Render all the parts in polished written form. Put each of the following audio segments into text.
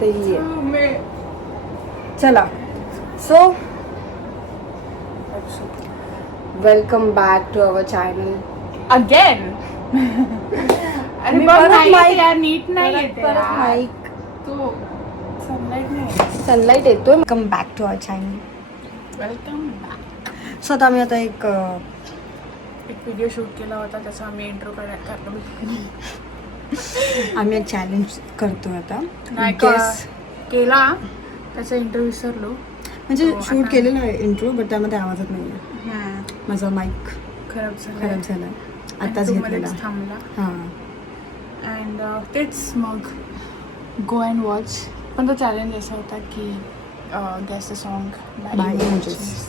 ते ही आहे. चला so welcome back to our channel again. अरे बघ नाही यार, नीट नाही येते यार. माईक तो सनलाईट नाही. सनलाईट येतोय. Welcome back to our channel. Welcome back. So आता आम्ही आता एक व्हिडिओ शूट केला होता, त्याचा आम्ही इंट्रो करतो. आम्ही एक चॅलेंज करतोय आता. नाही Guess. केला, त्याचा इंटरव्ह्यू विसरलो. म्हणजे तो शूट आता- केलेला आहे इंट्रो, बट त्यामध्ये आवाजच नाही आहे. माझा माईक खराब खराब झाला. झाला आताच घेतलेला. थांबला. हां अँड तेच मग गो अँड वॉच. पण तो चॅलेंज असा होता की gas the song by emojis.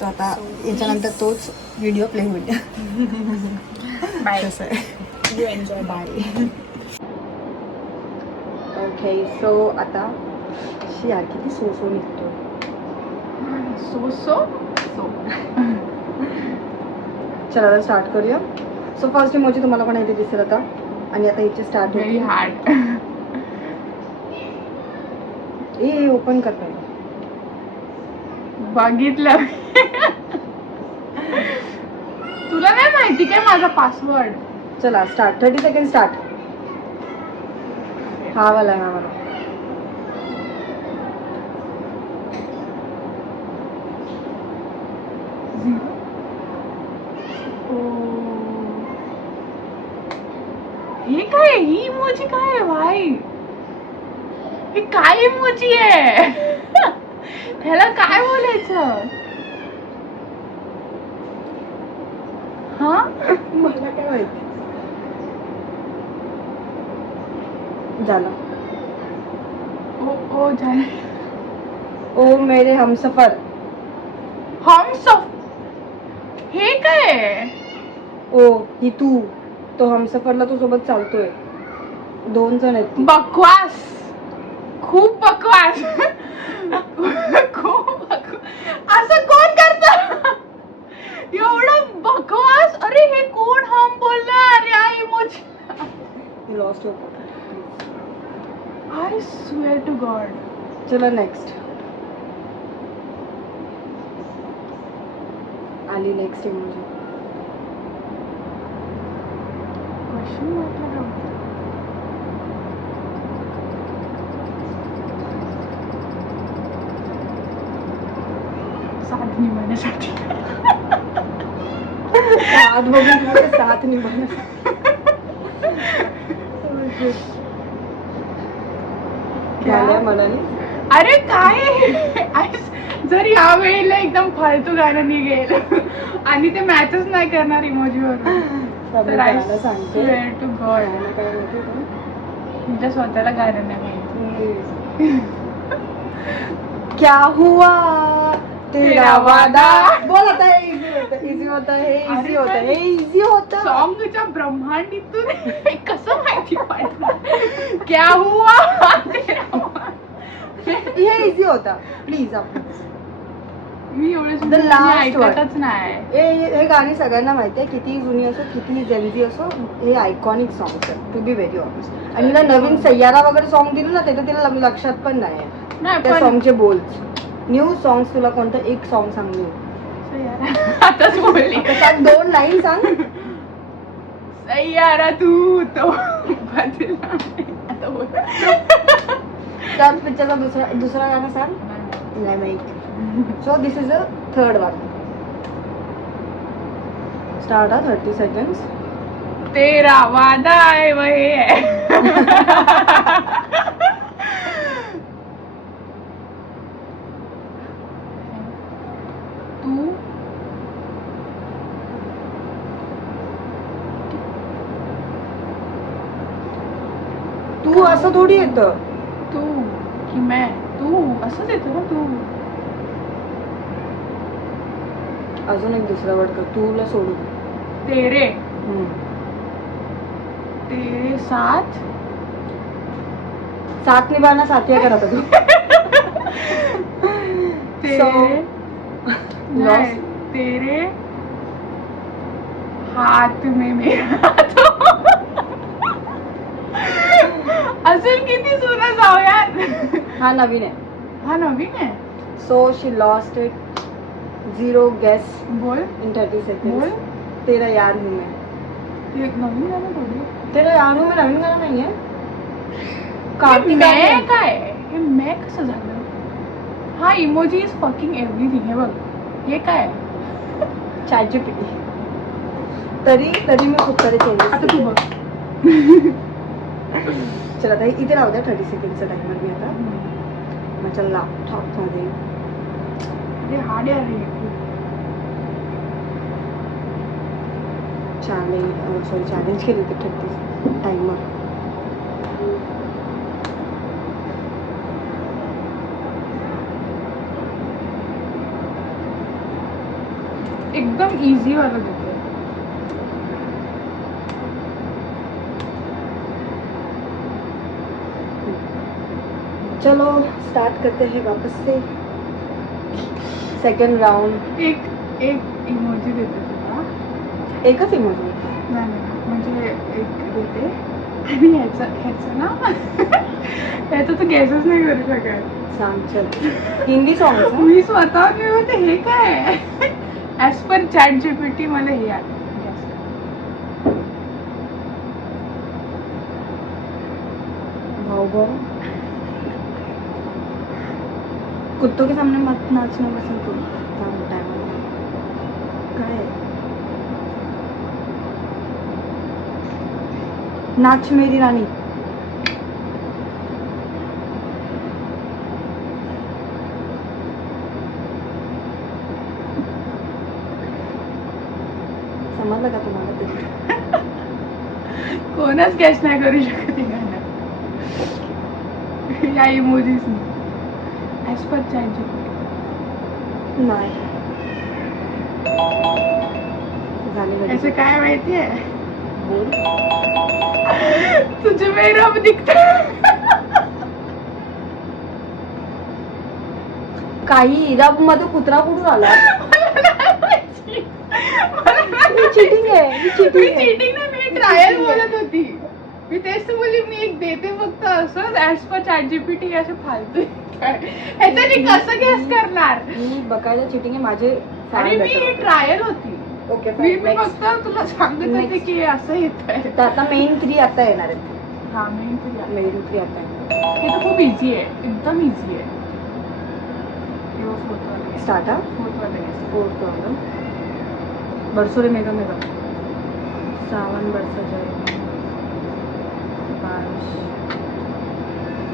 तो आता याच्यानंतर तोच व्हिडिओ प्ले होईल. बाय. तसं आहे. You enjoy. Bye. Okay so आता यार किती सो निघतो. So so so. चला आता स्टार्ट करूया. सो फर्स्ट इमोजी तुम्हाला पण इथे दिसेल आता. आणि आता इथे स्टार्ट व्हेरी होईल. हार्ड. ए ओपन कर पाहिजे. बघितलं. तुला नाही माहिती काय माझा पासवर्ड? चला स्टार्ट. 30 second start. हा वाला. हे काय? ही इमोजी काय आहे भाई? हे काय इमोजी आहे? ह्याला काय बोलायचं? हा? मला काय माहिती. झालं. ओ झालं. ओ मेरे हमसफर. हम सब. हे काय आहे? ओ ही तू. तो हमसफरला तू सोबत चालतोय. 2 जण आहेत. बकवास. खूप बकवास. खूप बकवास. असं कोण करत? एवढं बकवास. अरे हे कोण हम बोलणार या इमोजी? लॉस्ट होतो. I swear to God. चला नेक्स्ट. आली नेक्स्ट इमोजी. क्वेश्चन मार्क लगा. साथ निभावण्यासाठी. साथ बघून साथ निभावणं. झाल्या मनाने. अरे काय जर या वेळेला एकदम फालतू गाणं निघेल आणि ते मॅचच नाही करणार इमोजीवर, तर आय सांगते स्वेअर टू गॉड काय माहिती का? तुमच्या स्वतःला गाणं नाही माहिती. क्या हुआ तेरा वादा. बोल आता. इझी होता हे. इझी होता हे. इझी होता. सॉंगच्या ब्रह्मांडीतून कसं माहिती पडलं? क्या हुआ तेरा वादा. हे इझी होता. प्लीज आपण मी एवढे The last ऐकतच नाही. हे गाणी सगळ्यांना माहिती आहे. किती जुनी असो किती जेनजी असो, हे आयकॉनिक सॉंग्स आहेत टू बी व्हेरी ऑनेस्ट. आणि तिला नवीन सय्यारा वगैरे सॉंग दिलं ना, ते तर तिला लक्षात पण नाही आहे नाही त्या पण सॉंगचे बोल्स. न्यू सॉंग्स तुला कोणतं एक सॉंग सांग. आताच बोलली. 2 लाईन सांग. सैयारा तू तो बदला. आता बोल. त्याच पिक्चरचा दुसरा गाणं सांग. नाही माहिती. So this is a third one. Start. 30 seconds. तेरा वादा आहे वही है. तू असं थोडी येतं. तू की मैं. तू असंच येतं ना. तू अजून एक दुसरा वर्ड कर. तुला सोडून. तेरे. तेरे साथ. साथ निभाना साथिया करा तू. तेरे नहीं, तेरे हाथ में मेरा हाथ. अजून किती जुनं जाऊ यार. हा नवीन आहे. हा नवीन आहे. So she lost it 0 guess बोल इन 30 बोल. सेकंड्स. तेरा यार हूँ मैं. हे नवीन गाणं थोडी. तेरा यार हूँ मैं नवीन गाणं नाहीये. हे कार्तिक मैं काय हे मैं कसं झालं. हा इमोजी इज फकिंग एव्हरीथिंग. हे बघ हे काय ChatGPT. तरी मी खूप सारे चेंजेस. आता तू बघ. चला आता इथे राहू द्या 30 सेकंडचा टाइमर मी आता माझ्या लॅपटॉपमध्ये. हे हार्ड यार हे खूप. चॅलेंज केली होती 30 टाइमर. एकदम इझी वाला देतो. चलो स्टार्ट करते हैं वापस से सेकंड राउंड. एक इमोजी देते तुला. एकच इमोजी. नाही म्हणजे एक देते आणि ह्याचं ना ह्याचं तू गेसच नाही करू शकत. सांग चल. हिंदी सॉन्ग. मी स्वतः मी म्हणते हे काय ऍज पर ChatGPT मला हे आलं. भाव भाव कुत्तों के सामने मत नाचना पसंद करता है. काय आहे? नाच मेरी रानी. समजलं का तुम्हाला ते? कोणच गॅस नाही करू शकत हे गाणं या इमोजीस ऍज पर ChatGPT. नाही झाले. ऐसे काय माहितीये बोल. तुझे में रब दिखता. काही रब मध्ये कुत्रा कुठून आला? चिटिंग आहे. चीटिंग ना मी ट्रायल बोलत होती. मी तेच तर बोलली मी एक देते फक्त असं ऍज पर ChatGPT असं फालतू ह्याच्याने कसं गॅस करणार. मी बकायला चिटिंग आहे. माझे आणि मी ही ट्रायल होती. ओके मी फक्त तुला सांगत होते की असं येत आहे. तर आता मेन 3 आता येणार आहेत. हा मेन तुला मेन 3 आता आहे. हे तर खूप इझी आहे. एकदम इझी आहे. स्टार्ट हा. फोर्थ वाला बरसोरे मेगा मेगा. सावन बरसा जाए बारिश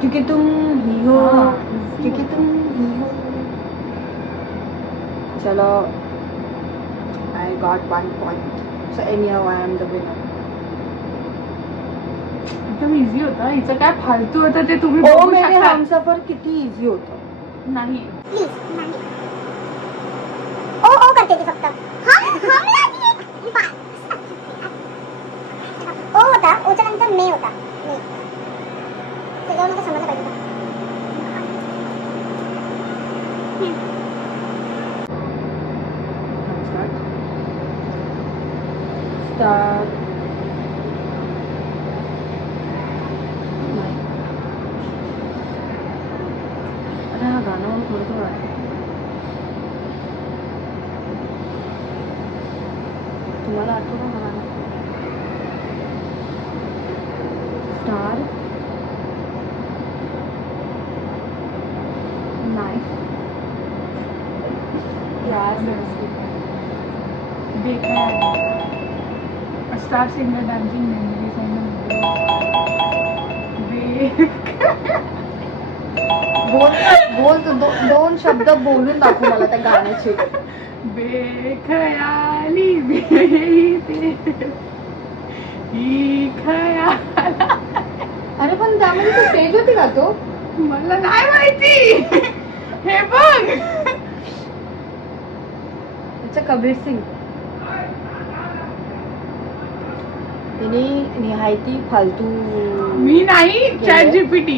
क्योंकि तुम ही हो. हाँ. क्योंकि तुम ही हो. चलो I got 1 point. So anyhow I am the winner. एकदम इझी होता. हिचं काय फालतू होतं ते तुम्ही ओ बघू मेरे शकता. हमसफर किती इझी होतं. नाही प्लीज नाही. ओ करते ती फक्त. ओ होता. ओच्या नंतर मे होता. मे त्याच्यावर मला समजलं पाहिजे. Start. अरे हा गाणं मला थोडं वाटतं. तुम्हाला आठवतं का गाणं? स्टार नाईफ यार स्टार सिंगर डान्सिंग मेमरीज बोल बोल तू 2 शब्द बोलून दाखव मला त्या गाण्याचे. बेखयाली बेही ही खयाल. अरे पण त्यामध्ये तू स्टेज होती का तो? मला नाही माहिती. हे बघ अच्छा कबीर सिंग. तिने निहायती फालतू. मी नाही ChatGPT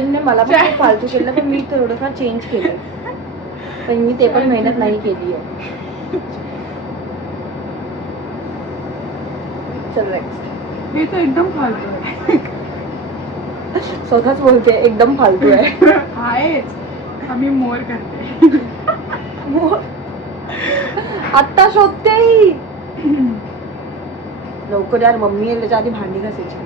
ने मला पण खूप फालतू केलं पण मी थोडंफार चेंज केलं. पण मी ते पण मेहनत नाही केली आहे. चल नेक्स्ट. हे तर एकदम फालतू आहे. स्वतःच बोलते एकदम फालतू आहे. आहेच आम्ही मोर करते. आत्ता शोधते ही. लवकर यार, मम्मी येईल त्याच्या आधी भांडी घासायची.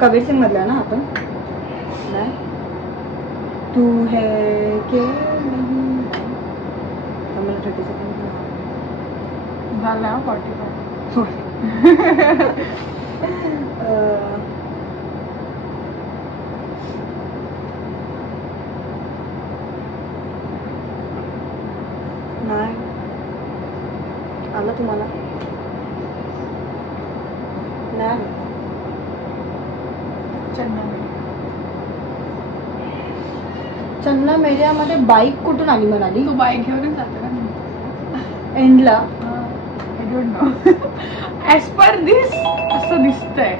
कबीर सिंग मधला ना आपण? नाही, तू है के नहीं. मला 30 सेकंड झाला 45. नाही आला तुम्हाला? नाही. चन्ना मेऱ्यामध्ये बाईक कुठून आली म्हणाली? तू बाईक घेऊन जाते का? एंडला. I don't know. As per this असं दिसतंय.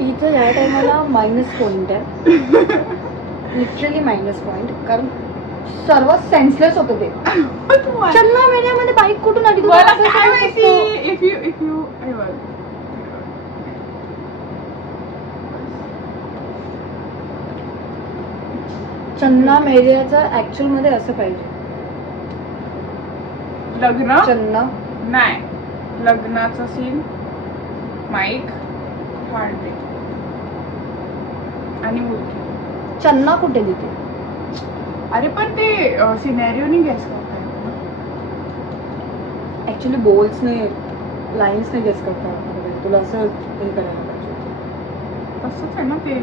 इथं या टायमाला मायनस पॉइंट आहे. Literally minus point. कारण सर्व सेन्सलेस होतं ते. चन्ना मेऱ्यामध्ये बाईक कुठून आली? मला काय माहिती. इफ यू चन्ना मेऱ्याचं ऍक्च्युअल मध्ये असं पाहिजे. लग्न चन्ना नाही, लग्नाचा सीन, माईक, हार्टबीट आणि मुलगी. चन्ना कुठे देते? अरे पण ते सिनेरिओनी गेस करता येतं ना. ऍक्च्युली बोल्स ने लाईन्स ने गेस करता. तुला असं हे करायला पाहिजे. तसंच आहे ना ते.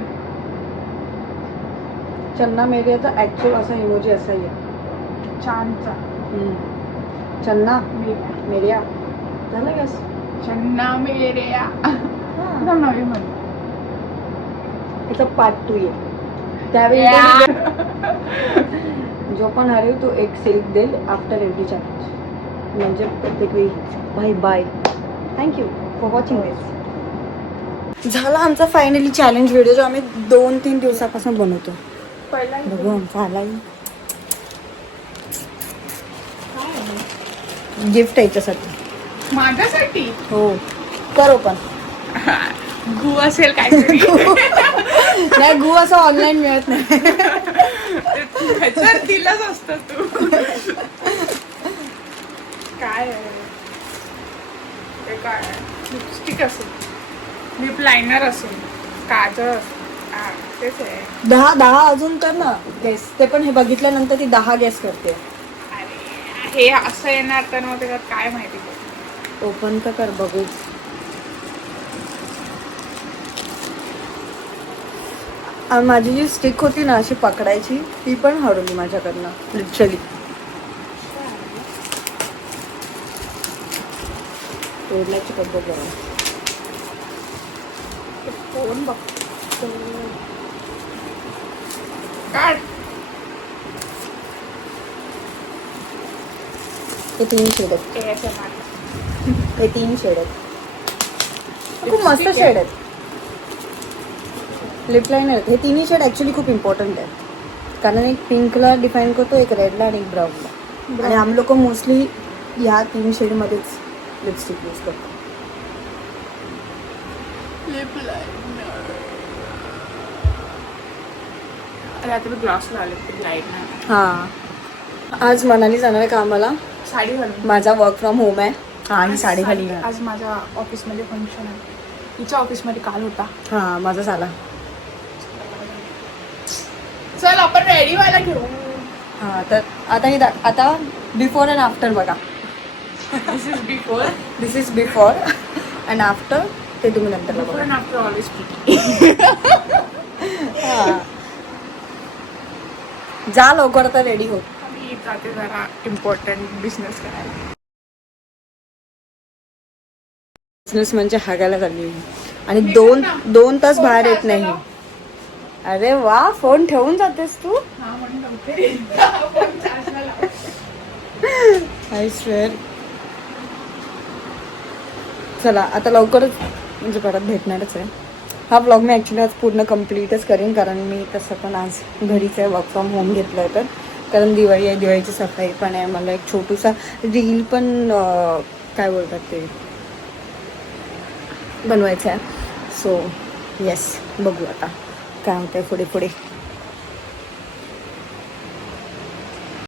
चन्ना मेऱ्याचा ऍक्च्युअल असा इमोजी असा आहे. चांदचा चन्ना मेऱ्या. मेऱ्या झालं गॅस. चन्ना मेऱ्या. एकदम नवीन म्हण. याचा पार्ट 2 आहे. त्यावेळी जो पण हरेल तो एक सिल्क देईल आफ्टर एव्हरी चॅलेंज. म्हणजे प्रत्येक वेळी bye bye. Thank you for watching this. झाला आमचा फायनली चॅलेंज व्हिडिओ जो आम्ही 2-3 दिवसापासून बनवतो. पहिला बघू आमचा आलाय. गिफ्ट आहे याच्यासाठी. माझ्यासाठी हो करो पण. गु असेल काहीतरी. नाही गु असं ऑनलाईन मिळत नाही. तर दिलंच असतं तू. काय आहे ते? काय लिपस्टिक असेल, लिप लायनर असेल, काजळ असेल. तेच आहे. 10 अजून कर ना गेस. ते पण हे बघितल्यानंतर ती 10 गेस करते. अरे हे असं येणार तर मग त्याच्यात काय माहिती. ओपन तर कर बघू. माझी जी स्टिक होती ना अशी पकडायची ती पण हरवली माझ्याकडनं लिटरली. ओढण्याची पद्धत बघा. फोन बघतो. काढ. हे 3 शेड आहेत. हे 3 शेड आहेत. खूप मस्त शेड आहेत. लिप लाईनर आहेत. हे 3ही शेड ॲक्च्युली खूप इम्पॉर्टंट आहेत. कारण एक पिंकला डिफाईन करतो, एक रेडला आणि एक ब्राऊनला. आणि आम्ही लोक मोस्टली ह्या 3 शेडमध्येच लिपस्टिक यूज करतो. Lip liner. अरे आता मी ग्लॉस लावले ते लाईट नाही. हां आज मनाली जाणार आहे कामाला. साडी घालून. माझा वर्क फ्रॉम होम आहे. हां ही साडी घाली. आज माझ्या ऑफिसमध्ये फंक्शन आहे. तिच्या ऑफिसमध्ये काल होता. हां माझा झाला. चल आपण रेडी व्हायला घेऊ. हां तर आता बिफोर अँड आफ्टर बघा. This is before. This is before and after. ते तुम्ही नंतरला बघा. पण आफ्टर ऑलवेज प्रिटी. हा. जा लवकर तर रेडी हो. मी जाते जरा इम्पॉर्टंट बिझनेस करायला. बिझनेस म्हणजे हागायला चालली मी. आणि 2 तास बाहेर येत नाही. अरे वा, फोन ठेवून जातेस तू. हा म्हणून नव्हते. फोन चार्जला लाव. I swear. चला आता लवकरच म्हणजे परत भेटणारच आहे. हा ब्लॉग मी ॲक्च्युली आज पूर्ण कम्प्लीटच करेन, कारण मी तसं पण आज घरीच आहे, वर्क फ्रॉम होम घेतलं आहे तर. कारण दिवाळी आहे, दिवाळीची सफाई पण आहे, मला एक छोटूसा रील पण काय बोलतात ते बनवायचं आहे. सो येस, बघू आता काय होतं आहे पुढे पुढे.